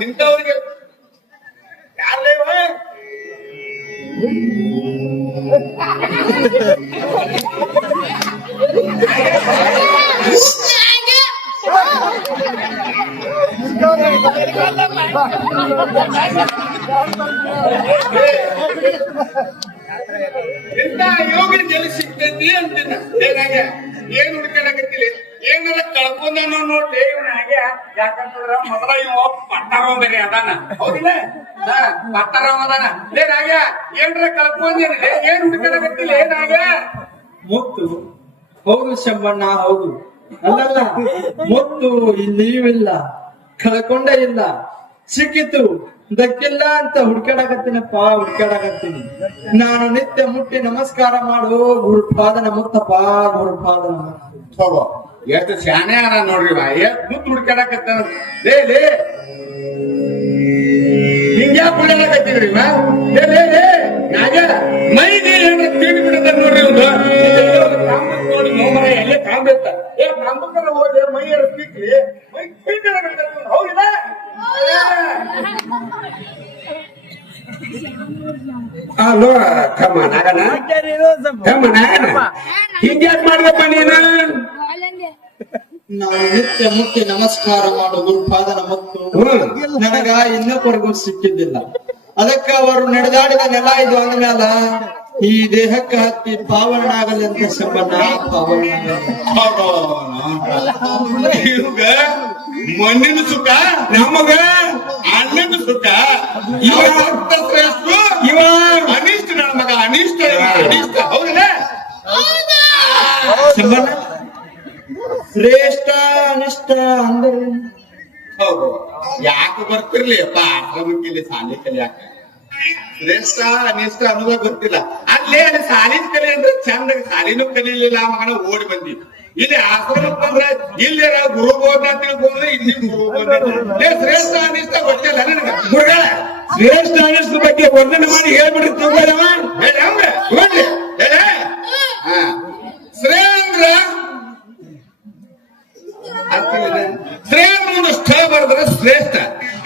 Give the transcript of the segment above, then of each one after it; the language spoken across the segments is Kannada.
ಇಂಥವ್ರಿಗೆ ಯಾರೇ ಇಂಥ ಯೋಗನ ಜನ ಸಿಗ್ತೈತಿ ಅಂತಿನ ಏನಾಗ ಏನ್ ಹುಡ್ಕಾಡಕತ್ತಿಲ್ಲ ಏನಾರ ಕಳ್ಕೊಂಡ ನೋಡ್ಲಿ ಇವನ ಹಾಗೆ ಯಾಕಂತಂದ್ರ ಮೊದಲ ಇವ ಪಟ್ಟಾರವ ಬೇರೆ ಅದಾನ ಹೌದಿಲ್ಲ ಪಟ್ಟಾರವ ಅದಾನ ಏನಾಗ ಏನ್ರ ಕಳ್ಕೊಂಡೇನ ಏನ್ ಹುಡ್ಕಾಡಕತ್ತಿಲ್ಲ ಏನಾಗ ಮುತ್ತು ಹೌದು ಶಂಬಣ್ಣ ಹೌದು ಅಲ್ಲಲ್ಲ ಮುತ್ತು ಇಲ್ಲಿವಿಲ್ಲ ಕಳ್ಕೊಂಡೇ ಇಲ್ಲ ಸಿಕ್ಕಿತು ದಕ್ಕಿಲ್ಲ ಅಂತ ಹುಡ್ಕಾಡಕತ್ತೀನಪ್ಪ ಹುಡ್ಕಾಡಕತ್ತೀನಿ ನಾನು ನಿತ್ಯ ಮುಟ್ಟಿ ನಮಸ್ಕಾರ ಮಾಡು ಗುರುಪಾದನ ಮುತ್ತಪ್ಪ ಗುರುಪಾದನ ಹೋಗೋ ಎಷ್ಟು ಶಾನೆ ಅದ ನೋಡ್ರಿ ಮುತ್ತು ಹುಡ್ಕಾಡಕತ್ತ ಲೇ ಲೇ ಹಿಂಗ್ಯಾಕ ಹುಡ್ಕಾಡಕತ್ತೀವ್ರಿ ನಾಗ ಮೈಗೆ ಏನ್ರ ತೀಡಿ ಬಿಡದ ನೋಡ್ರಿ ಒಂದು ನೋಡಿ ನೋಮರ ಎಲ್ಲೇ ಕಾಂಬೇಕ ಕಾಂಬಕ್ಕಲ್ಲ ಹೋಗಿ ಮೈ ಎರಡು ತಿಕ್ಲಿ ಮೈ ತೀಡಿ ಹೌದಿಲ್ಲ ಅಲೋ ತಮ್ಮ ನಾಗನ ಹಿಂಗ್ಯಾಕ್ ಮಾಡ್ದಪ್ಪ ನೀನು ನಾನು ನಿತ್ಯ ಮುಟ್ಟಿ ನಮಸ್ಕಾರ ಮಾಡು ಗುರುಪಾದನ ಮುತ್ತು ನನಗ ಇನ್ನೊಬ್ಬರಿಗೂ ಸಿಕ್ಕಿದ್ದಿಲ್ಲ ಅದಕ್ಕ ಅವರು ನಡೆದಾಡಿದ ನೆಲ ಇದು ಅಂದ್ಮ್ಯಾಲ ಈ ದೇಹಕ್ಕೆ ಹತ್ತಿ ಪಾವನ ಆಗಲಿ ಅಂತ ಶಂಬಣ್ಣ ಪಾವನ ಇವಾಗ ಮಣ್ಣಿನ ಸುಖ ನಮಗ ಅಣ್ಣನ ಸುಖ ಇವ ಶ್ರೇಷ್ಠ ಇವ ಅನಿಷ್ಟ ನನ್ನ ಮಗ ಅನಿಷ್ಟ ಅನಿಷ್ಟ ಹೌದಿಲ್ಲ ಶಂಬಣ್ಣ ಶ್ರೇಷ್ಠ ಅನಿಷ್ಟ ಅಂದ್ರೆ ಹೌದು ಯಾಕೆ ಬರ್ತಿರ್ಲಿ ಅಪ್ಪ ಆಶ್ರಮಕ್ಕೆ ಇಲ್ಲಿ ಸಾಲಿ ಕಲಿಯಾಕ ಶ್ರೇಷ್ಠ ಅನಿಷ್ಟ ಅನ್ನೋದ ಗೊತ್ತಿಲ್ಲ ಅಲ್ಲೇ ಅಲ್ಲಿ ಸಾಲಿನ ಕಲಿ ಅಂದ್ರೆ ಚಂದಾಗ ಸಾಲಿನೂ ಕಲಿಲಿಲ್ಲ ಮಗನ ಓಡಿ ಬಂದಿ ಇಲ್ಲಿ ಆಶ್ರಮಕ್ಕೆ ಬಂದ್ರೆ ಇಲ್ಲಿ ಗುರು ಬೋಧ ತಿಳ್ಕೊಂಡ್ರೆ ಇಲ್ಲಿ ಗುರು ಬೋಧ ಶ್ರೇಷ್ಠ ಅನಿಷ್ಟ ಗೊತ್ತಿಲ್ಲ ನನಗ ಗುರುಗಳ ಶ್ರೇಷ್ಠ ಅನಿಷ್ಟ ಬಗ್ಗೆ ವರ್ಣನೆ ಮಾಡಿ ಹೇಳ್ಬಿಡ್ರಿ ಶ್ರೇ ಅಂದ್ರ ಶ್ರೇಯ ಮುಂದೆ ಷ್ಠ ಬರೆದ್ರೆ ಶ್ರೇಷ್ಠ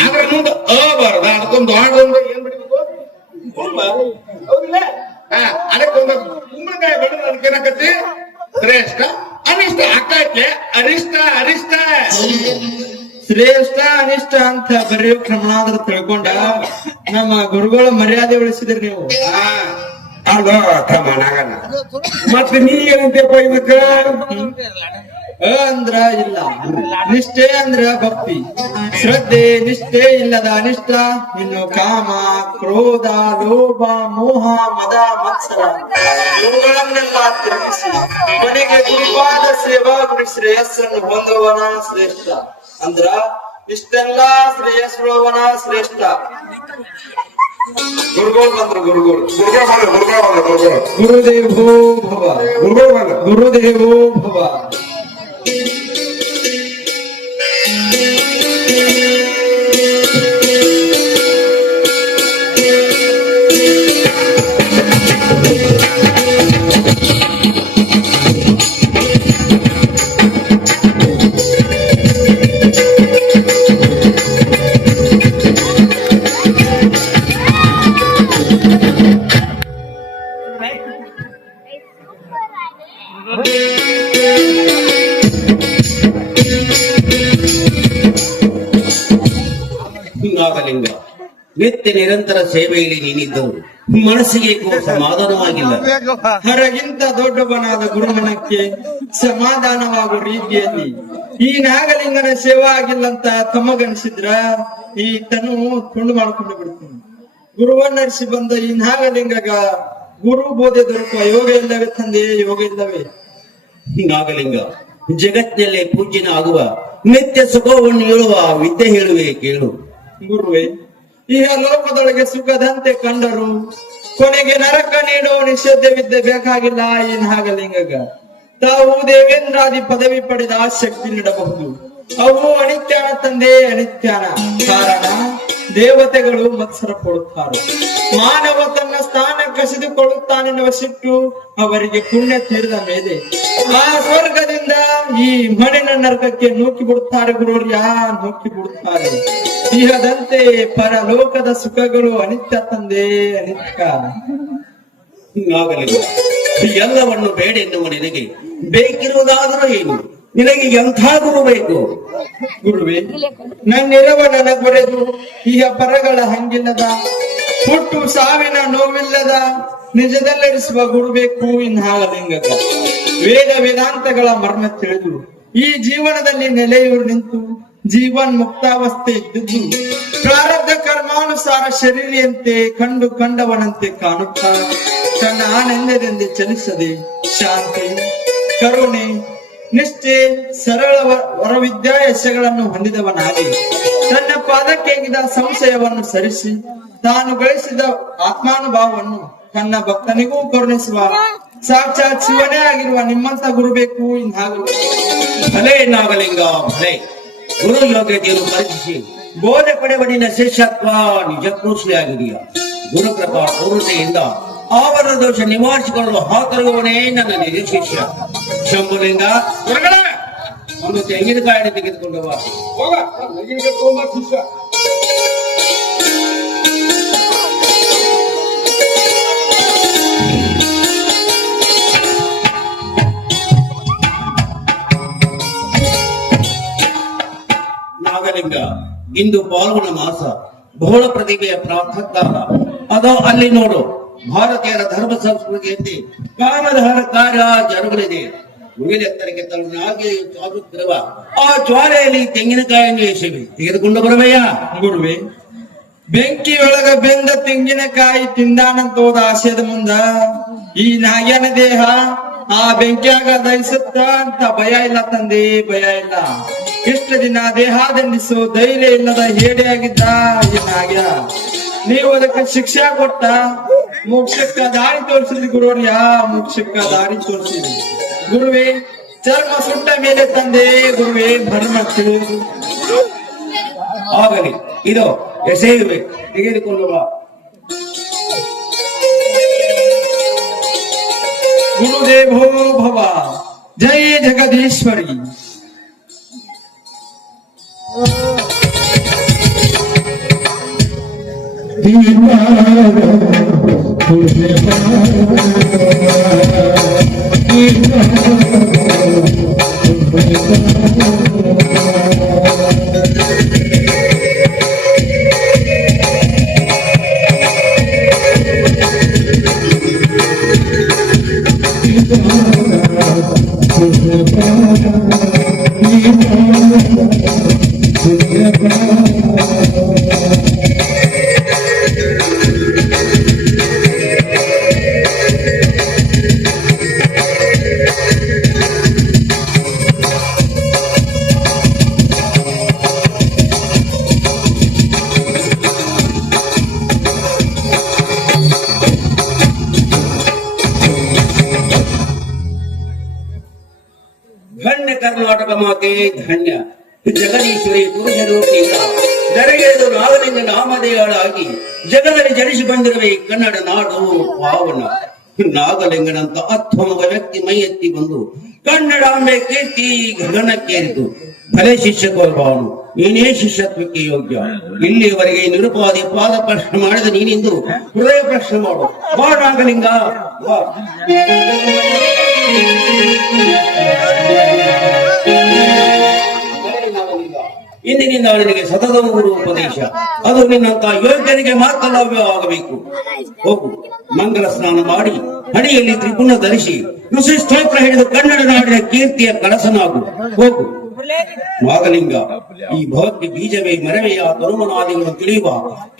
ಆದ್ರೆ ಮುಂದೆ ಅ ಬರದ ಅದಕ್ಕೊಂದು ಹಾಡೊಂದು ಏನ್ ಬಿಡ್ಬೇಕು ಹೌದಿಲ್ಲ ಅದಕ್ಕೊಂದು ಕುಂಬಳಕಾಯಿ ಬಡದ ಅದಕ್ಕೇನಾಕತಿ ಶ್ರೇಷ್ಠ ಅನಿಷ್ಟ ಅಕ್ಕಕ್ಕೆ ಅರಿಷ್ಟ ಅರಿಷ್ಟ ಶ್ರೇಷ್ಠ ಅನಿಷ್ಟ ಅಂತ ಬರೆಯೋ ಕ್ರಮಣಾದ್ರ ತಿಳ್ಕೊಂಡ ನಮ್ಮ ಗುರುಗಳ ಮರ್ಯಾದೆ ಉಳಿಸಿದ್ರಿ ನೀವು ಅಲೋ ತಮ್ಮ ನಾಗನ ಮತ್ತೆ ನೀ ಏನಂತಪ್ಪ ಇದಕ್ಕ ಅಂದ್ರ ಇಲ್ಲ ನಿಷ್ಠೆ ಅಂದ್ರ ಭಕ್ತಿ ಶ್ರದ್ಧೆ ನಿಷ್ಠೆ ಇಲ್ಲದ ಅನಿಷ್ಟ ಇನ್ನು ಕಾಮ ಕ್ರೋಧ ಲೋಭ ಮೋಹ ಮದ ಮತ್ಸರ ಇವುಗಳನ್ನೆಲ್ಲ ತ್ಯಜಿಸಿ ಕೊನೆಗೆ ಗುರುಪಾದ ಸೇವಾ ಗುರು ಶ್ರೇಯಸ್ಸನ್ನು ಹೊಂದುವನ ಶ್ರೇಷ್ಠ ಅಂದ್ರ ಇಷ್ಟೆಲ್ಲ ಶ್ರೇಯಸ್ಸುವವನ ಶ್ರೇಷ್ಠ ಗುರುಗಳು ಬಂದ್ರು ಗುರುಗಳು ಗುರುದೇವೋ ಭವ ಗುರುದೇವೋ ಭವ ನಾಗಲಿಂಗ ನಿತ್ಯ ನಿರಂತರ ಸೇವೆಯಲ್ಲಿ ನೀನಿದ್ದವು ಮನಸ್ಸಿಗೆ ಸಮಾಧಾನವಾಗಿಲ್ಲ ಹೊರಗಿಂತ ದೊಡ್ಡವನಾದ ಗುರುಮನಕ್ಕೆ ಸಮಾಧಾನವಾಗುವ ರೀತಿಯಲ್ಲಿ ಈ ನಾಗಲಿಂಗನ ಸೇವಾ ಆಗಿಲ್ಲಂತ ತಮಗನಿಸಿದ್ರ ಈ ತನು ತುಂಡು ಮಾಡ್ಕೊಂಡು ಬಿಡ್ತೀನಿ ಗುರುವನ್ನರಿಸಿ ಬಂದ ಈ ನಾಗಲಿಂಗಗ ಗುರು ಬೋಧೆ ದೊರಕುವ ಯೋಗ ಇಲ್ಲವೇ ತಂದೆ ಯೋಗ ಇಲ್ಲವೇ ನಾಗಲಿಂಗ ಜಗತ್ತಿನಲ್ಲೇ ಪೂಜ್ಯನ ಆಗುವ ನಿತ್ಯ ಸುಖವನ್ನು ಹೇಳುವ ವಿದ್ಯೆ ಹೇಳುವೆ ಕೇಳು ಗುರುವೇ ಈ ಲೋಕದೊಳಗೆ ಸುಖದಂತೆ ಕಂಡರು ಕೊನೆಗೆ ನರಕ ನೀಡುವ ನಿಷೇಧ ವಿದ್ಯೆ ಬೇಕಾಗಿಲ್ಲ ಈ ನಾಗಲಿಂಗಗ ತಾವು ದೇವೇಂದ್ರಾದಿ ಪದವಿ ಪಡೆದ ಶಕ್ತಿ ನೀಡಬಹುದು ಅವು ಅನಿತ್ಯಾನ ತಂದೆ ಅನಿತ್ಯಾನ. ಕಾರಣ ದೇವತೆಗಳು ಮತ್ಸರ ಪಡುತ್ತಾರೆ. ಮಾನವ ತನ್ನ ಸ್ಥಾನ ಕಸಿದುಕೊಳ್ಳುತ್ತಾನೆನ್ನುವ ಸಿಟ್ಟು ಅವರಿಗೆ ಪುಣ್ಯ ತೀರಿದ ಮೇಲೆ ಆ ಸ್ವರ್ಗದಿಂದ ಈ ಮಣ್ಣಿನ ನರಕಕ್ಕೆ ನೂಕಿ ಬಿಡುತ್ತಾರೆ. ಗುರುರ್ಯ ನೂಕಿ ಬಿಡುತ್ತಾರೆ. ಇಹದಂತೆ ಪರಲೋಕದ ಸುಖಗಳು ಅನಿತ್ಯ ತಂದೆ ಅನಿತ್ಯ. ಆಗಲಿಲ್ಲ. ಎಲ್ಲವನ್ನು ಬೇಡ ಎನ್ನುವ ನಿನಗೆ ಬೇಕಿರುವುದಾದರೂ ಏನು? ನಿನಗೆ ಎಂಥ ಗುರು ಬೇಕು? ಗುರುವೇ, ನನ್ನಿರವ ನನಗೊಡೆದು ಈಗ ಪರಗಳ ಹಂಗಿಲ್ಲದ, ಹುಟ್ಟು ಸಾವಿನ ನೋವಿಲ್ಲದ ನಿಜದಲ್ಲಿರಿಸುವ ಗುರು ಬೇಕು ಇನ್ನಾಗಲಿಂಗದ. ವೇದ ವೇದಾಂತಗಳ ಮರ್ಮ ತಿಳಿದು ಈ ಜೀವನದಲ್ಲಿ ನೆಲೆಯೂರು ನಿಂತು ಜೀವನ್ ಮುಕ್ತಾವಸ್ಥೆ ಇದ್ದುದು ಪ್ರಾರಬ್ಧ ಕರ್ಮಾನುಸಾರ ಶರೀರಿಯಂತೆ ಕಂಡು ಕಂಡವನಂತೆ ಕಾಣುತ್ತಾ ತನ್ನ ಆನಂದದಿಂದ ಚಲಿಸದೆ ಶಾಂತಿ, ಕರುಣೆ, ನಿಷ್ಠೆ, ಸರಳ ವರವಿದ್ಯಾ ಯಶಗಳನ್ನು ಹೊಂದಿದವನಾಗಿ ತನ್ನ ಪಾದಕ್ಕೆಗಿದ ಸಂಶಯವನ್ನು ಸರಿಸಿ ತಾನು ಗಳಿಸಿದ ಆತ್ಮಾನುಭಾವವನ್ನು ತನ್ನ ಭಕ್ತನಿಗೂ ಕರುಣಿಸುವ ಸಾಕ್ಷಾತ್ ಶಿವನೇ ಆಗಿರುವ ನಿಮ್ಮಂತ ಗುರು ಬೇಕು ಇನ್ನಾಗಲು. ಭಲೆ ನಾಗಲಿಂಗ ಭಲೆ. ಗುರು ಯೋಗ್ಯತೆಯನ್ನು ಪರೀಕ್ಷಿಸಿ ಬೋಧೆ ಪಡೆಯುವ ನಿನ್ನ ಶಿಷ್ಯತ್ವ ನಿಜಕ್ಕೂ ಶ್ರೀಯಾಗಿದೆಯಾ? ಗುರುಕೃಪಾ ಪೂರ್ಣತೆಯಿಂದ ಆವರಣ ದೋಷ ನಿವಾರಿಸಿಕೊಳ್ಳಲು ಹಾತರುವವನೇ ನನ್ನ ನಿಜ ಶಿಷ್ಯ ಶಂಭುಲಿಂಗ. ಹೊರಗಡೆ ಒಂದು ತೆಂಗಿನಕಾಯಿಯನ್ನು ತೆಗೆದುಕೊಂಡು ಬಾ. ಹೋಗ ತೆಂಗಿನಕಾಯಿ ತಗೊಂಬ ಶಿಷ್ಯ. ನಾಗಲಿಂಗ, ಇಂದು ಪಾಲ್ಗುಣ ಮಾಸ, ಬಹುಳ ಪ್ರತಿಭೆಯ ಪ್ರಾರ್ಥಕಾಲ. ಅದೋ ಅಲ್ಲಿ ನೋಡು, ಭಾರತೀಯರ ಧರ್ಮ ಸಂಸ್ಕೃತಿಯಂತೆ ಕಾಮಧಾರ ಕಾರ್ಯ ಜರುಗಲಿದೆ. ಮುಗಿಲೆತ್ತರಿಗೆ ತನ್ನಾಗಿ ಚಾದುತ್ತಿರುವ ಆ ಜ್ವಾಲೆಯಲ್ಲಿ ತೆಂಗಿನಕಾಯಿಯನ್ನು ಎಸೆವಿ. ತೆಗೆದುಕೊಂಡು ಬರವಯ್ಯ. ಗುರುವೆ, ಬೆಂಕಿಯೊಳಗ ಬೆಂದ ತೆಂಗಿನಕಾಯಿ ತಿಂದಾನಂತೋದ ಆಶಯದ ಮುಂದ ಈ ನಾಗ್ಯನ ದೇಹ ಆ ಬೆಂಕಿಯಾಗ ದಹಿಸುತ್ತ ಅಂತ ಭಯ ಇಲ್ಲ ತಂದೆ, ಭಯ ಇಲ್ಲ. ಇಷ್ಟ ದಿನ ದೇಹಾದಂಡಿಸೋ ಧೈರ್ಯ ಇಲ್ಲದ ಹೇಡಿಯಾಗಿದ್ದ ಈ ನಾಗ್ಯ. ನೀವು ಅದಕ್ಕೆ ಶಿಕ್ಷೆ ಕೊಟ್ಟ ಮೋಕ್ಷಕ್ಕ ದಾರಿ ತೋರಿಸಿದ್ರಿ ಗುರುವರ್ಯ, ಮೋಕ್ಷಕ್ಕ ದಾರಿ ತೋರಿಸಿದ್ರಿ. ಗುರುವೇ, ಚರ್ಮ ಸುಟ್ಟ ಮೇಲೆ ತಂದೆ ಗುರುವೇ ಭರ್ಮ ತಿಳಿಯುವುದು. ಆಗಲಿ, ಇದು ಎಸೆಯುವೆ. ತೆಗೆದುಕೊಂಡು ಬಾ. ಗುರುದೇವೋ ಭವ. ಜೈ ಜಗದೀಶ್ವರಿ. ಧನ್ಯ ಕರ್ನಾಟಕ ಮಾತೆ ಧನ್ಯ. ಜಗದೀಶ್ವರಿ ಪುರುಷರೂಪಿಯಿಂದ ದರೆಗೆದು ನಾಗಲಿಂಗ ನಾಮಧೇಯಳಾಗಿ ಜಗದಲ್ಲಿ ಜನಿಸಿ ಬಂದಿರುವ ಈ ಕನ್ನಡ ನಾಡು ಪಾವನ. ನಾಗಲಿಂಗನಂತ ಅತ್ವಮಗ ವ್ಯಕ್ತಿ ಮೈ ಎತ್ತಿ ಬಂದು ಕನ್ನಡಾಂಬೆ ಕೀರ್ತಿ ಗಗನಕ್ಕೇರಿತು. ಭಲೆ ಶಿಷ್ಯ ಕೋಲ್ಬಾವನು, ನೀನೇ ಶಿಷ್ಯತ್ವಕ್ಕೆ ಯೋಗ್ಯ. ಇಲ್ಲಿಯವರೆಗೆ ನಿರುಪಾದಿ ಪಾದ ಪ್ರಶ್ನೆ ಮಾಡಿದ ನೀನಿಂದು ಹೃದಯ ಪ್ರಶ್ನೆ ಮಾಡು. ಬಾ ನಾಗಲಿಂಗ ಬಾ. ಇಂದಿನಿಂದ ನಿನಗೆ ಸತತ ಗುರು ಉಪದೇಶ. ಅದು ನಿನ್ನಂತ ಯೋಗ್ಯನಿಗೆ ಮಾತ್ರ ಲಭ್ಯವಾಗಬೇಕು. ಹೋಗು, ಮಂಗಲ ಸ್ನಾನ ಮಾಡಿ ಹಣಿಯಲ್ಲಿ ತ್ರಿಪುಣ ಧರಿಸಿ ಋಷಿ ಸ್ತೋತ್ರ ಹಿಡಿದು ಕನ್ನಡ ನಾಡಿನ ಕೀರ್ತಿಯ ಕಳಸನಾಗು. ಹೋಗು ನಾಗಲಿಂಗ. ಈ ಭಕ್ತಿ ಬೀಜವೇ ಮರವೆಯ ತರುಮನಾದಿಗಳನ್ನು ತಿಳಿಯುವ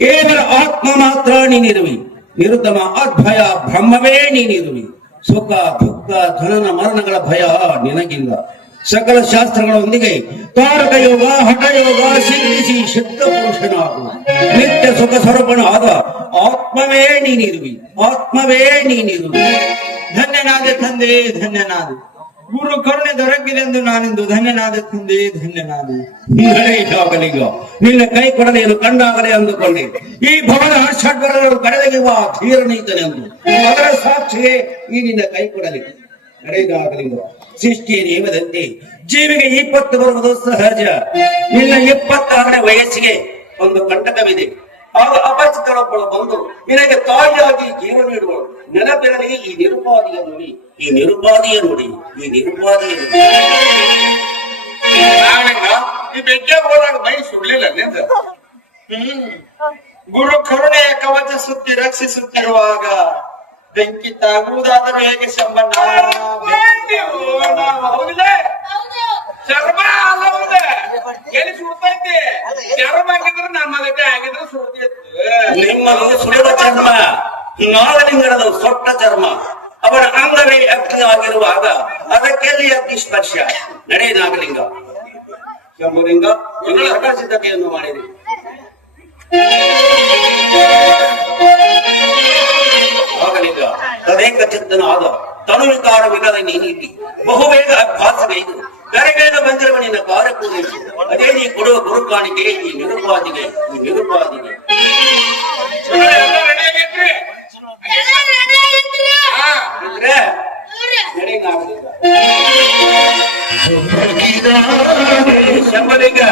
ಕೇವಲ ಆತ್ಮ ಮಾತ್ರ ನೀನಿರುವಿ. ನಿರುತ್ತಮ ಅದ್ಭಯ ಬ್ರಹ್ಮವೇ ನೀನಿರುವಿ. ಸುಖ ದುಃಖ ಧನನ ಮರಣಗಳ ಭಯ ನಿನಗಿಲ್ಲ. ಸಕಲ ಶಾಸ್ತ್ರಗಳೊಂದಿಗೆ ತಾರಕ ಯೋಗ ಹಠಯೋಗ ಸಿದ್ಧಿಸಿ ಶುದ್ಧ ಪುರುಷನಾಗು. ನಿತ್ಯ ಸುಖ ಸ್ವರೂಪನಾದ ಆತ್ಮವೇ ನೀನಿರುವಿ. ಆತ್ಮವೇ ನೀನಿರುವಿ. ಧನ್ಯನಾದೆ ತಂದೆ, ಧನ್ಯನಾದೆ. ಗುರು ಕರುಣೆ ದೊರಕಿದೆ ಎಂದು ನಾನಿಂದು ಧನ್ಯನಾದ ತಂದೆ, ಧನ್ಯನಾದೆ. ನಡೆಯಿತಾಗಲಿಗ ನಿನ್ನ ಕೈ ಕೊಡಲೆಯನ್ನು ಕಂಡಾಗಲೇ ಅಂದುಕೊಂಡೆ ಈ ಭವನ ಷಡ್ವರಗಳು ಕಡೆದೆಗೆಯುವ ಧೀರನೀತನೆಂದು. ಅದರ ಸಾಕ್ಷಿಯೇ ಈ ನಿನ್ನ ಕೈ ಕೊಡಲಿ. ನಡೆಯುವುದಾಗಲಿಗ ಸೃಷ್ಟಿಯ ನಿಯಮದಂತೆ ಜೀವಿಗೆ 20 ಬರುವುದು ಸಹಜ. ನಿನ್ನ 26ನೇ ವಯಸ್ಸಿಗೆ ಒಂದು ಕಂಟಕವಿದೆ. ಆಗ ಅಪರಿಚಿತರೊಬ್ಬಳು ಬಂದು ನಿನಗೆ ತಾಯಿಯಾಗಿ ಜೀವ ನೀಡುವಳು. ನೆನಪಿರಲಿ ಈ ನಿರುಪಾದಿಯ ನುಡಿ, ಈ ನಿರುಪಾದಿಯ ನುಡಿ, ಈ ನಿರುಪಾದಿಯ ನುಡಿ. ಈ ಬೆಟ್ಟೆ ಹೋದಾಗ ಮೈ ಸುಡ್ಲಿಲ್ಲ ನಿಂದ. ಗುರು ಕರುಣೆಯ ಕವಚ ಸುತ್ತಿ ರಕ್ಷಿಸುತ್ತಿರುವಾಗ ಬೆಂಕಿ ತಾಗುವುದಾದರೂ ಹೇಗೆ ಸಂಬಂಧ? ಹೌದಿಲ್ಲ ಚರ್ಮ ಅಲ್ಲ ಹೌದ ಎಲ್ಲಿ ಸುಡ್ತೈತಿ? ಚರ್ಮ ಆಗಿದ್ರೆ ನಮ್ಮ ಗತೆ ಆಗಿದ್ರೆ ಸುಡ್ತೈತಿ. ನಿಮ್ಮದು ಸುಡುವ ಚರ್ಮ, ನಾಗಲಿಂಗನದು ಸೊಟ್ಟ ಚರ್ಮ. ಅವನ ಅಂಗವೇ ಅಗ್ನಿ ಆಗಿರುವಾಗ ಅದಕ್ಕೆಲ್ಲಿ ಅಗ್ನಿ ಸ್ಪರ್ಶ. ನಡೆ ನಾಗಲಿಂಗ. ಶಂಭುಲಿಂಗ, ಹಠ ಸಿದ್ಧತೆಯನ್ನು ಮಾಡಿರಿ. ನಾಗಲಿಂಗ ತದೇಕ ಚಿತ್ತನಾದ ತನುವಿಕಾರವಿಲ್ಲದ ನೀನಿಲ್ಲಿ ಬಹುಬೇಗ ಅಭ್ಯಾಸಗೈದು ಕರೆಗೈದು ಬಂದಿರುವ ನಿನ್ನ ಕಾರ್ಯಪೂರೈಸು. ಅದೇ ನೀ ಕೊಡುವ ಗುರು ಕಾಣಿಕೆ ಈ ನಿರುಪಾದಿಗೆ, ಈ ನಿರುಪಾದಿಗೆ. ಇದ್ರೆ ನಡೆ ನಾಗಲಿಂಗ. ಶಂಭಲಿಂಗ,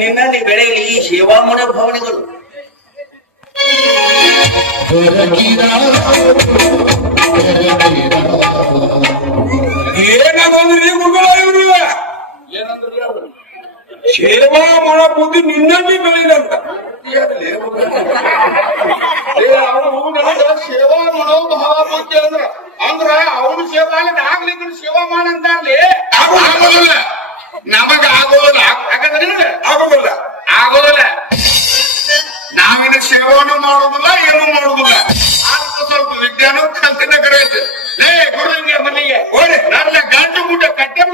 ನಿನ್ನಲ್ಲಿ ಬೆಳೆಯಲಿ ಈ ಸೇವಾ ಮನೋಭಾವನೆಗಳು. ಏನಂದ್ರಿ ಗುರುಗಳ ಇವ್ರು? ಏನಂದ್ರೆ ಅವರು ಸೇವಾ ಮಾಡೋ ಬುದ್ಧಿ ನಿನ್ನಲ್ಲಿ ಬೆಳೆದಂತ. ಅವನು ನನಗ ಸೇವಾ ಮನೋಭಾವ ಬಗ್ಗೆ ಅಂದ್ರ ಅವನು ಸೇವಾ ಆಗ್ಲಿಕ್ಕೆ ಸೇವಾ ಮಾಡಂತಾರ್ಲಿ. ಆಗೋದಿಲ್ಲ, ನಮಗ ಆಗೋದಿಲ್ಲ. ಆಗೋದಿಲ್ಲ, ಆಗೋದಿಲ್ಲ. ನಾವಿನ ಸೇವಾನು ಮಾಡೋದಿಲ್ಲ, ಏನು ಮಾಡೋದಿಲ್ಲ. ಅದಕ್ಕೆ ಸ್ವಲ್ಪ ವಿಜ್ಞಾನ ಕಲ್ತಿನ ಕರೆಯುತ್ತೆ. ಲೇ ಗುರುವಿಗೆ ಮನೆಗೆ ನನ್ನ ಗಂಟು ಮುಟ್ಟ ಕಟ್ಟೆ